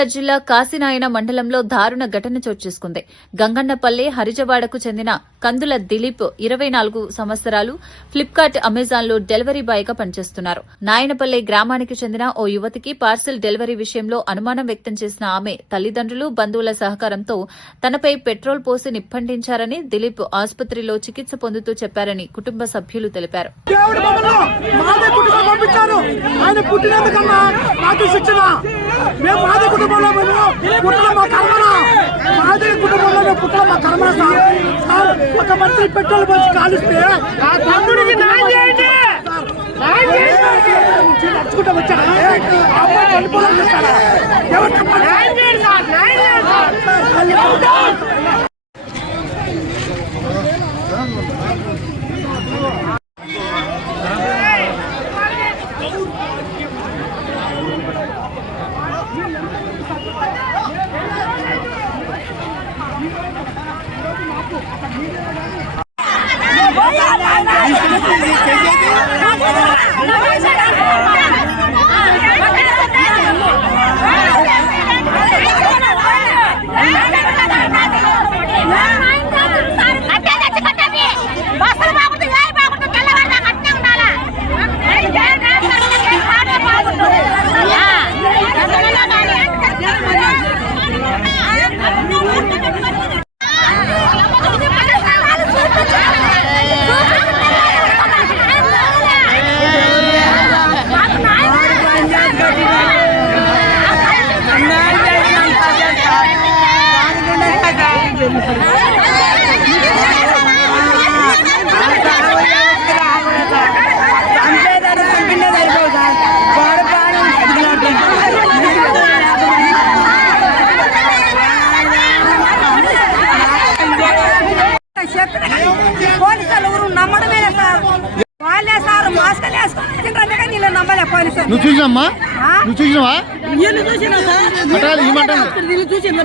కరీంనగర్ జిల్లా కాశీనాయన మండలంలో దారుణ ఘటన చోటు చేసుకుంది. గంగన్నపల్లి హరిజవాడకు చెందిన కందుల దిలీప్ 24 సంవత్సరాలు ఫ్లిప్కార్ట్ అమెజాన్ లో డెలివరీ బాయ్ గా పనిచేస్తున్నారు. నాయనపల్లి గ్రామానికి చెందిన ఓ యువతికి పార్సిల్ డెలివరీ విషయంలో అనుమానం వ్యక్తం చేసిన ఆమె తల్లిదండ్రులు, బంధువుల సహకారంతో తనపై పెట్రోల్ పోసి నిప్పంటించారని, దిలీప్ ఆసుపత్రిలో చికిత్స పొందుతూ చెప్పారని కుటుంబ సభ్యులు తెలిపారు. ఒక మంత్రి పెట్రోల్ పోసి కాలిస్తే నడుచుకుంటూ వచ్చాడు. నువ్వు చూసినమ్మా? నువ్వు చూసినావా? చూసిన